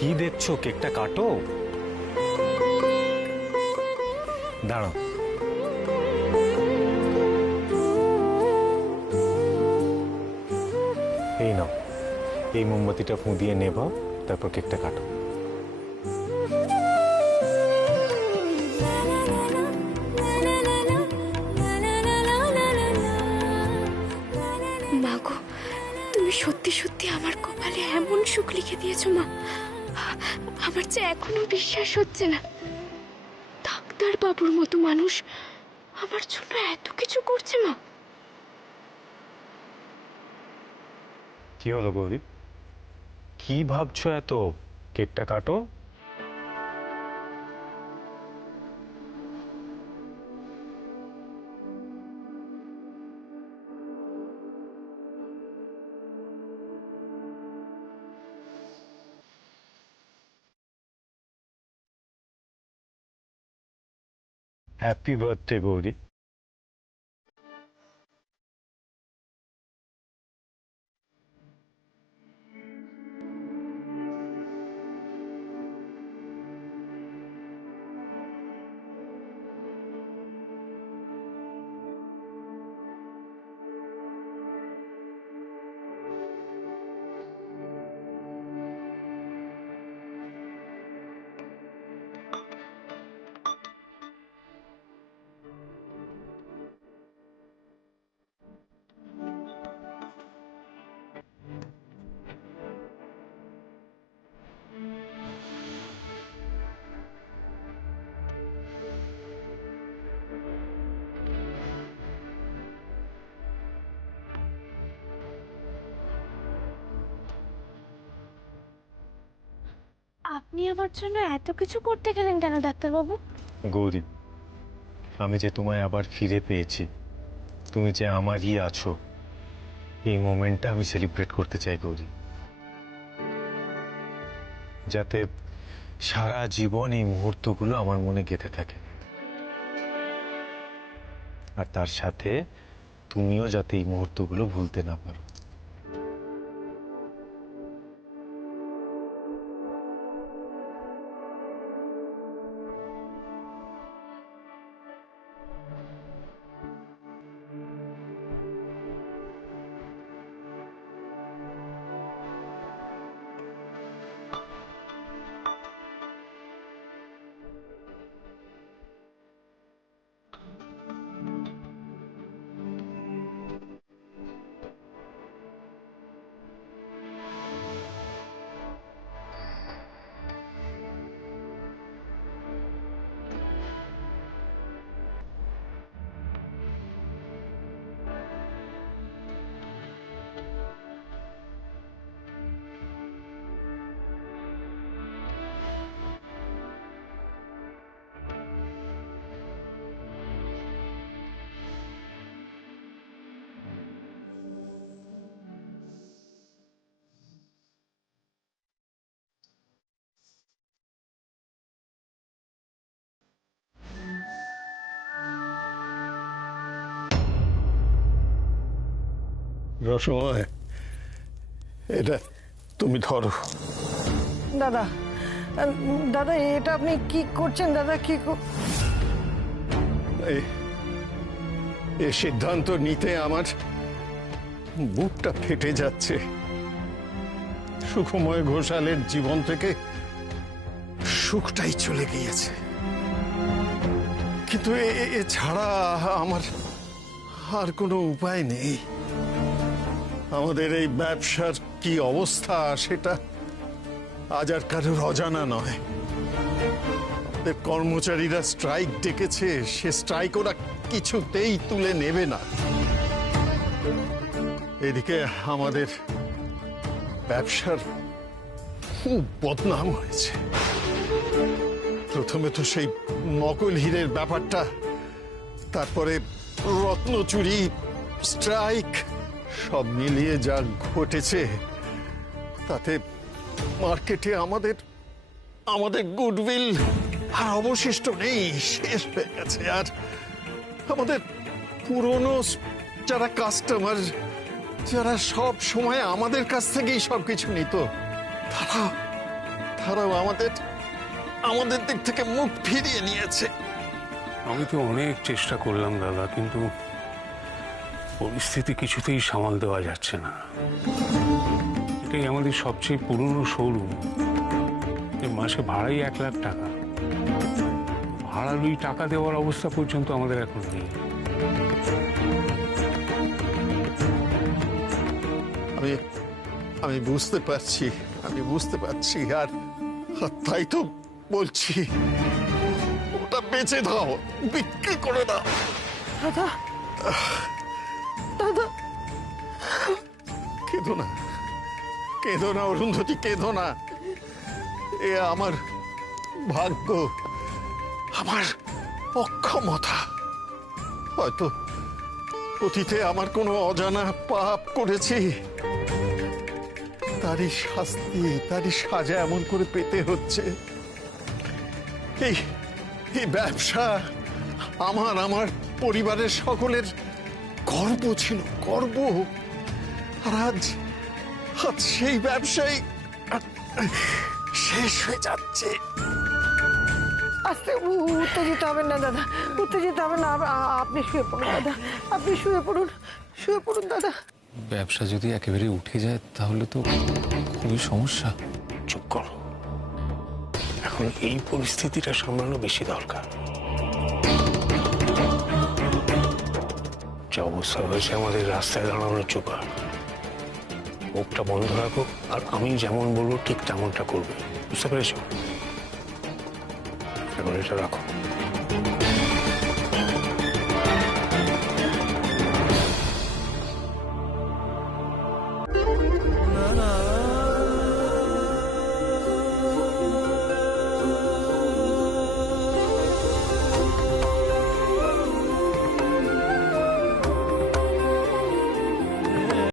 কি দেখছো? কেকটা কাটো। দাঁড়াও, এই নাও, এই মোমবাতিটা ফুঁ দিয়ে নেভাও, তারপর কেকটা কাটো। মা গো, তুমি সত্যি সত্যি আমার কপালে এমন সুখ লিখে দিয়েছো মা। আমার যে এখনো বিশ্বাস হচ্ছে না, ডাক্তার বাবুর মতো মানুষ আমার জন্য এত কিছু করছে মা। কি হলো গৌরী, কি ভাবছো এত? কেকটা কাটো। Happy birthday Gauri. আপনি আমার জন্য এত কিছু করতে গেলেন কেন ডাক্তারবাবু? গৌরী, আমি যে তোমায় আবার ফিরে পেয়েছি, তুমি যে আমারই আছো, এই মোমেন্টটা আমি সেলিব্রেট করতে চাই গৌরী, যাতে সারা জীবন এই মুহূর্তগুলো আমার মনে গেঁথে থাকে। আর তার সাথে তুমিও যাতে এই মুহূর্তগুলো ভুলতে না পারো। রসময়, এটা তুমি ধরো। দাদা, দাদা এটা আপনি কি করছেন দাদা? এ সিদ্ধান্ত নিতে আমার বুকটা ফেটে যাচ্ছে। সুখময় ঘোষালের জীবন থেকে সুখটাই চলে গিয়েছে, কিন্তু এছাড়া আমার আর কোনো উপায় নেই। আমাদের এই ব্যবসার কি অবস্থা সেটা আজ আর কারোর অজানা নয়। আমাদের কর্মচারীরা স্ট্রাইক ডেকেছে, সে স্ট্রাইক ওরা কিছুতেই তুলে নেবে না। এদিকে আমাদের ব্যবসার খুব বদনাম হয়েছে। প্রথমে তো সেই নকল হীরের ব্যাপারটা, তারপরে রত্ন চুরি, স্ট্রাইক, সব মিলিয়ে যা ঘটেছে তাতে মার্কেটে আমাদের গুডউইল আর অবশিষ্ট নেই, শেষ হয়ে গেছে। আর আমাদের পুরনো যারা কাস্টমার, যারা সব সময় আমাদের কাছ থেকেই সবকিছু নিত, তারাও আমাদের আমাদের দিক থেকে মুখ ফিরিয়ে নিয়েছে। আমি তো অনেক চেষ্টা করলাম দাদা, কিন্তু পরিস্থিতি কিছুতেই সামাল দেওয়া যাচ্ছে না। এটাই আমাদের সবচেয়ে পুরনো শোরুম, মাসে ভাড়াই 1 লাখ টাকা। ভাড়ার ওই টাকা দেওয়ার অবস্থা পর্যন্ত আমাদের এখন নেই। আমি আমি বুঝতে পারছি, আর তাই তো বলছি, ওটা বেচে দাও, বিক্রি করে দাও। দাদা দাদা কেঁদো না, কেঁদো না অরুন্ধতী, কেঁদো না। এ আমার ভাগ্য, আমার অক্ষমতা। হয়তো অতীতে আমার কোনো অজানা পাপ করেছি, তারই শাস্তি, তারই সাজা এমন করে পেতে হচ্ছে। এই এই ব্যবসা আমার পরিবারের সকলের গর্ব ছিল, গর্ব। আর আজ সেই ব্যবসায় শেষ হয়ে যাচ্ছে। আস্তে উত্তেজিত হবেন না দাদা, উত্তেজিত হবেন না। আপনি শুয়ে পড়ুন দাদা, আপনি শুয়ে পড়ুন দাদা। ব্যবসা যদি একেবারে উঠে যায় তাহলে তো খুবই সমস্যা। চুপ করো, এখন এই পরিস্থিতিটা সামলানো বেশি দরকার। যে অবস্থা হয়েছে আমাদের রাস্তায় দাঁড়ানোর জোগাড়, মুখটা বন্ধ রাখো, আর আমি যেমন বলবো ঠিক তেমনটা করবে, বুঝতে পেরেছো? এখন এটা রাখো। না